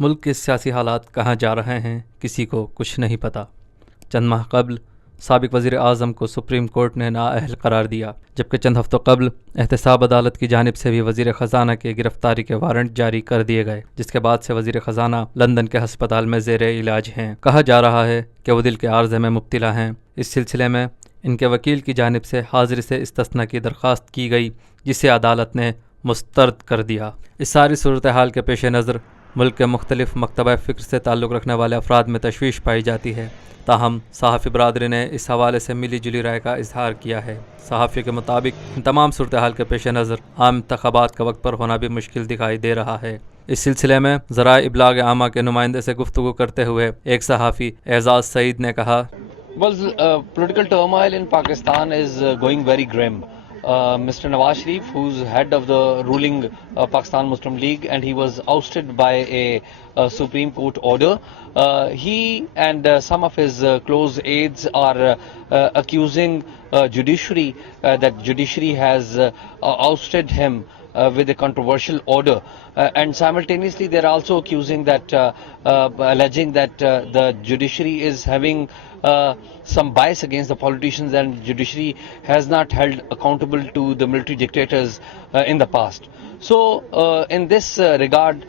मुल्क के सियासी हालात कहाँ जा रहे हैं किसी को कुछ नहीं पता। चंद माह कबल साबिक वज़ीर आज़म को सुप्रीम कोर्ट ने नाअहल करार दिया, जबकि चंद हफ्तों कबल एहतसाब अदालत की जानिब से भी वज़ीर ख़जाना के गिरफ्तारी के वारंट जारी कर दिए गए, जिसके बाद से वज़ीर ख़जाना लंदन के हस्पताल में ज़ेर इलाज हैं। कहा जा रहा है कि वो दिल के आर्ज़े में मुब्तला हैं। इस सिलसिले में इनके वकील की जानिब से हाजिरी से इस्तिस्ना की दरख्वास्त की गई, जिसे अदालत ने मुस्तरद कर दिया। इस सारी सूरत हाल के पेश नज़र मुल्क के मुख्तलिफ मकतबा फ़िक्र से ताल्लुक़ रखने वाले अफराद में तशवीश पाई जाती है। ताहम सहाफ़ी बरादरी ने इस हवाले से मिली जुली राय का इजहार किया है। सहाफ़ी के मुताबिक इन तमाम सूरत हाल के पेश नज़र आम इंतख़ाबात का वक्त पर होना भी मुश्किल दिखाई दे रहा है। इस सिलसिले में ज़राए इब्लाग आमा के नुमाइंदे से गुफ्तगू करते हुए एक सहाफ़ी एजाज़ सईद ने कहा, Political turmoil in Pakistan is going very grim. Mr. Nawaz Sharif, who's head of the ruling Pakistan Muslim League, and he was ousted by a Supreme Court order. He and some of his close aides are accusing judiciary that judiciary has ousted him with a controversial order, and simultaneously they are also accusing that alleging that the judiciary is having some bias against the politicians, and judiciary has not held accountable to the military dictators in the past. So in this regard,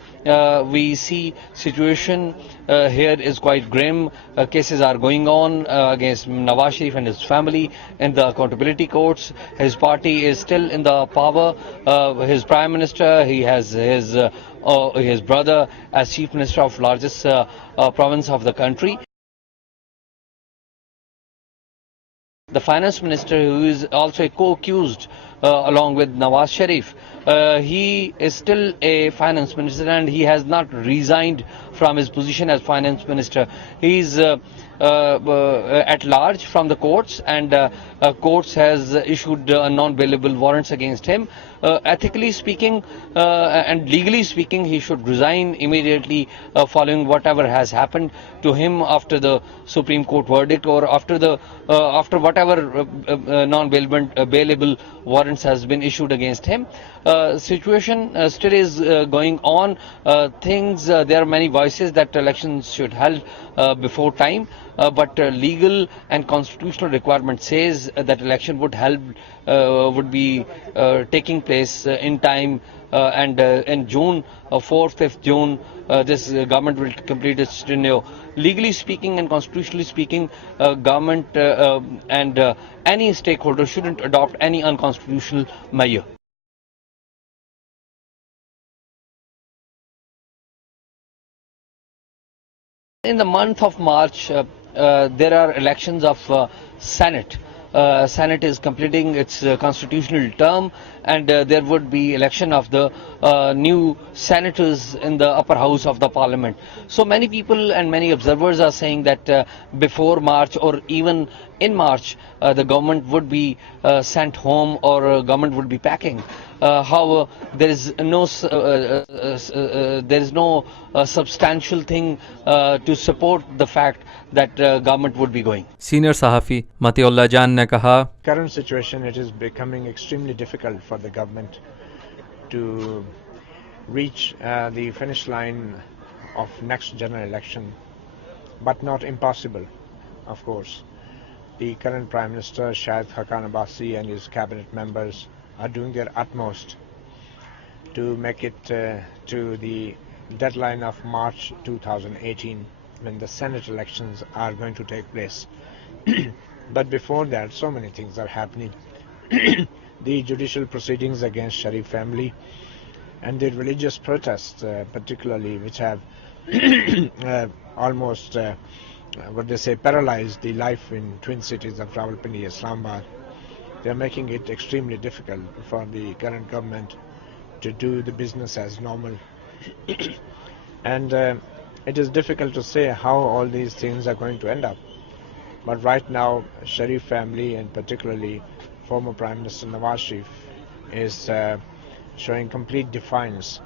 we see situation here is quite grim. Cases are going on against Nawaz Sharif and his family in the accountability courts. His party is still in the power. His prime minister, he has his brother as chief minister of largest province of the country. The finance minister, who is also a co-accused along with Nawaz Sharif, he is still a finance minister and he has not resigned from his position as finance minister. He is at large from the courts, and courts has issued non-bailable warrants against him. Ethically speaking and legally speaking, he should resign immediately following whatever has happened to him after the Supreme Court verdict, or after whatever non-bailable warrants has been issued against him. Situation still is going on. There are many voices that elections should held before time, but legal and constitutional requirement says that election would be taking place in time, and in June, 4th, 5th June, this government will complete its tenure. Legally speaking and constitutionally speaking, government and any stakeholder shouldn't adopt any unconstitutional measure. In the month of March, there are elections of Senate. Senate is completing its constitutional term, and there would be election of the new senators in the upper house of the parliament. So many people and many observers are saying that before March, or even in March, the government would be sent home, or government would be packing. However, there is no substantial thing to support the fact that government would be going. Senior सहाफ़ी मतीउल्लाह जान ने कहा, Current situation, it is becoming extremely difficult for the government to reach the finish line of next general election, but not impossible, of course. The current Prime Minister Shahid Haqqan Abbasi and his cabinet members are doing their utmost to make it to the deadline of March 2018, when the Senate elections are going to take place. But before that, so many things are happening. The judicial proceedings against Sharif family and the religious protests, particularly, which have almost paralyzed the life in twin cities of Rawalpindi, Islamabad. They are making it extremely difficult for the current government to do the business as normal. And it is difficult to say how all these things are going to end up. But right now, Sharif family, and particularly former Prime Minister Nawaz Sharif, is showing complete defiance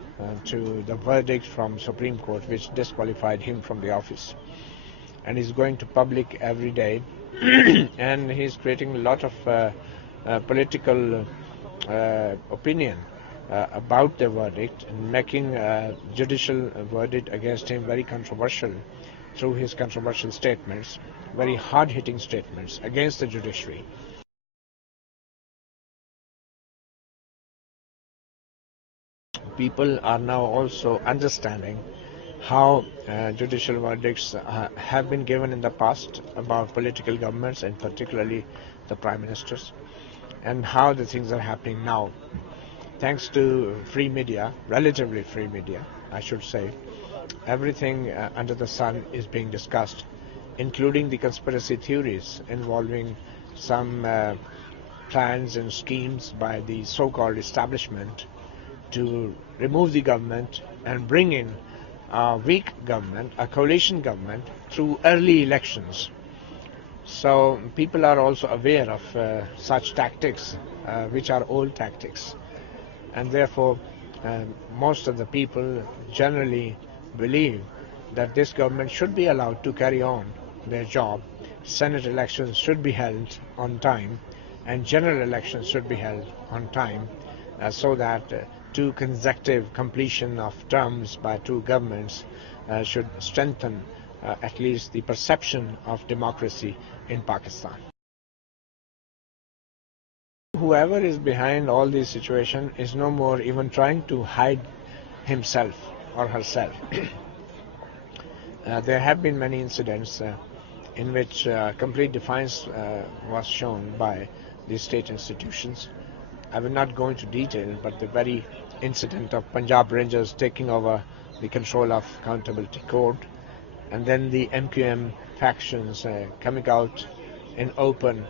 to the verdict from Supreme Court, which disqualified him from the office. And he's going to public every day, and he's creating a lot of political opinion about the verdict and making a judicial verdict against him very controversial through his controversial statements, very hard-hitting statements against the judiciary. People are now also understanding how judicial verdicts have been given in the past about political governments and particularly the prime ministers, and how the things are happening now. Thanks to free media, relatively free media, I should say, everything under the sun is being discussed, including the conspiracy theories involving some plans and schemes by the so-called establishment to remove the government and bring in a weak government, a coalition government, through early elections. So people are also aware of such tactics, which are old tactics, and therefore most of the people generally believe that this government should be allowed to carry on their job. Senate elections should be held on time, and general elections should be held on time, so that two consecutive completion of terms by two governments should strengthen at least the perception of democracy in Pakistan. Whoever is behind all this situation is no more even trying to hide himself or herself. There have been many incidents in which complete defiance was shown by the state institutions. I will not go into detail, but the very incident of Punjab Rangers taking over the control of Accountability Court, and then the MQM factions coming out in open,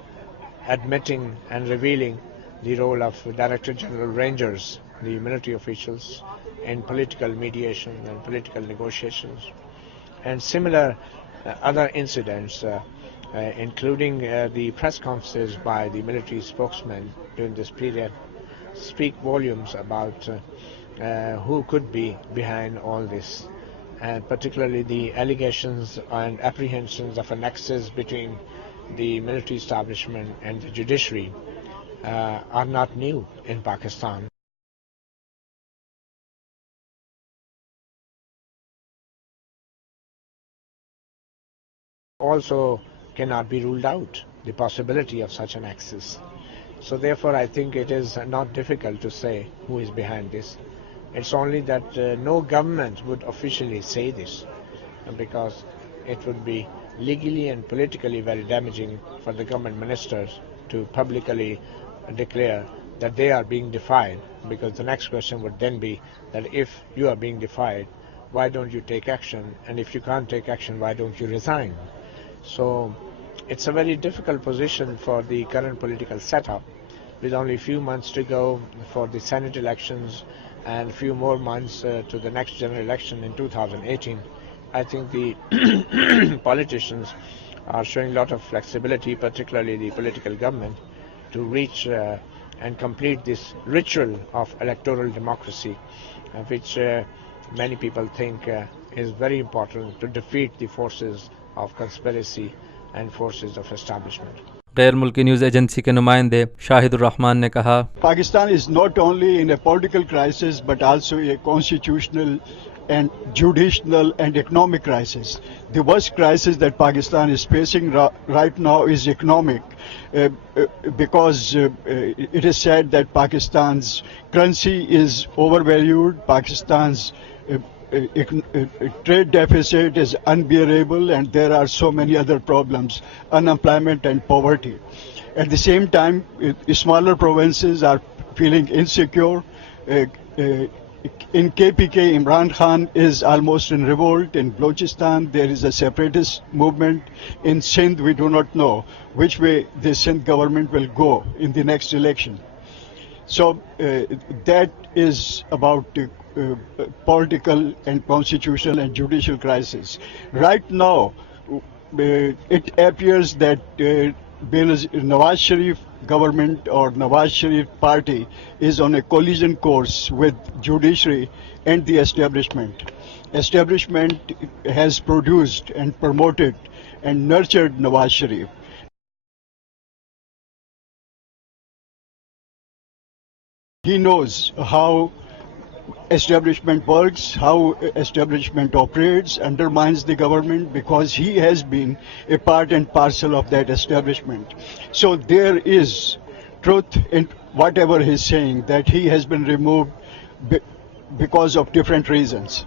admitting and revealing the role of Director General Rangers, the military officials, in political mediation and political negotiations, and similar other incidents, including the press conferences by the military spokesman during this period, speak volumes about who could be behind all this, and particularly the allegations and apprehensions of a nexus between the military establishment and the judiciary are not new in Pakistan. Also cannot be ruled out the possibility of such an axis. So therefore I think it is not difficult to say who is behind this. It's only that no government would officially say this, because it would be legally and politically very damaging for the government ministers to publicly declare that they are being defied, because the next question would then be that if you are being defied, why don't you take action, and if you can't take action, why don't you resign? So it's a very difficult position for the current political setup, with only a few months to go for the Senate elections and a few more months to the next general election in 2018. I think the politicians are showing a lot of flexibility, particularly the political government, to reach and complete this ritual of electoral democracy, which many people think is very important to defeat the forces of conspiracy and forces of establishment. गैर मुल्की news agency के नुमाइंदे शाहिदुर रहमान ने कहा, Pakistan is not only in a political crisis but also a constitutional and judicial and economic crisis. The worst crisis that Pakistan is facing right now is economic, because it is said that Pakistan's currency is overvalued, Pakistan's trade deficit is unbearable, and there are so many other problems, unemployment and poverty. At the same time, smaller provinces are feeling insecure. In KPK, Imran Khan is almost in revolt. In Balochistan, there is a separatist movement. In Sindh, we do not know which way the Sindh government will go in the next election. So that is about political and constitutional and judicial crisis. Right now, it appears that Nawaz Sharif government or Nawaz Sharif party is on a collision course with judiciary and the establishment. Establishment has produced and promoted and nurtured Nawaz Sharif. He knows how establishment works, how establishment operates, undermines the government because he has been a part and parcel of that establishment. So there is truth in whatever he's saying, that he has been removed because of different reasons.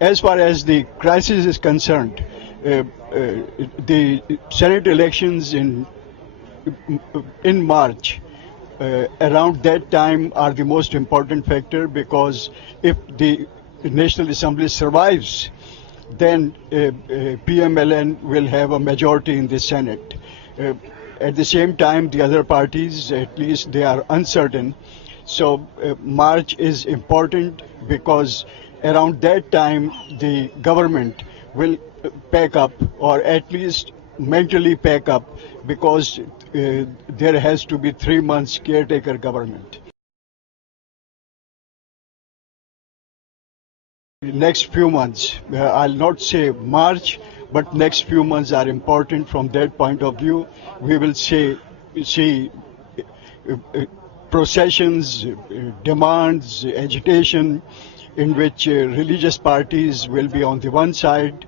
As far as the crisis is concerned, the Senate elections in March, around that time are the most important factor, because if the National Assembly survives, then PMLN will have a majority in the Senate. At the same time, the other parties, at least they are uncertain. So March is important because around that time the government will pack up, or at least mentally pack up, because there has to be 3 months caretaker government. Next few months, I'll not say March, but next few months are important from that point of view. We will see processions, demands, agitation, in which religious parties will be on the one side,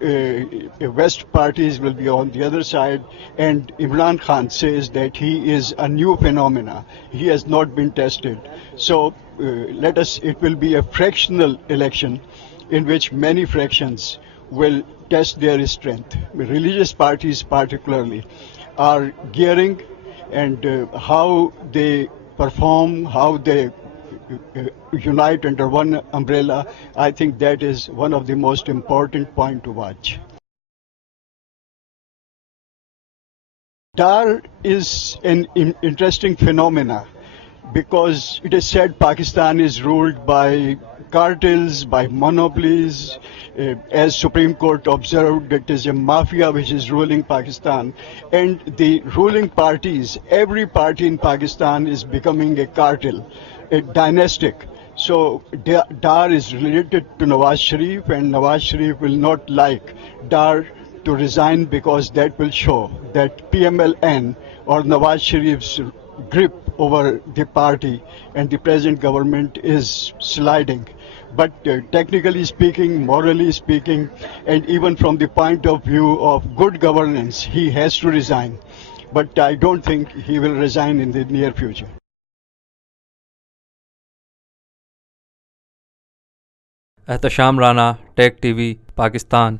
West parties will be on the other side, and Imran Khan says that he is a new phenomena. He has not been tested. So it will be a fractional election in which many fractions will test their strength. Religious parties particularly are gearing, and how they perform, how they unite under one umbrella, I think that is one of the most important points to watch. Dar is an interesting phenomena because it is said Pakistan is ruled by cartels, by monopolies. As Supreme Court observed, it is a mafia which is ruling Pakistan. And the ruling parties, every party in Pakistan is becoming a cartel, a dynastic. So Dar is related to Nawaz Sharif, and Nawaz Sharif will not like Dar to resign, because that will show that PMLN or Nawaz Sharif's grip over the party and the present government is sliding. But technically speaking, morally speaking, and even from the point of view of good governance, he has to resign. But I don't think he will resign in the near future. Ehtisham Rana, tech TV, Pakistan.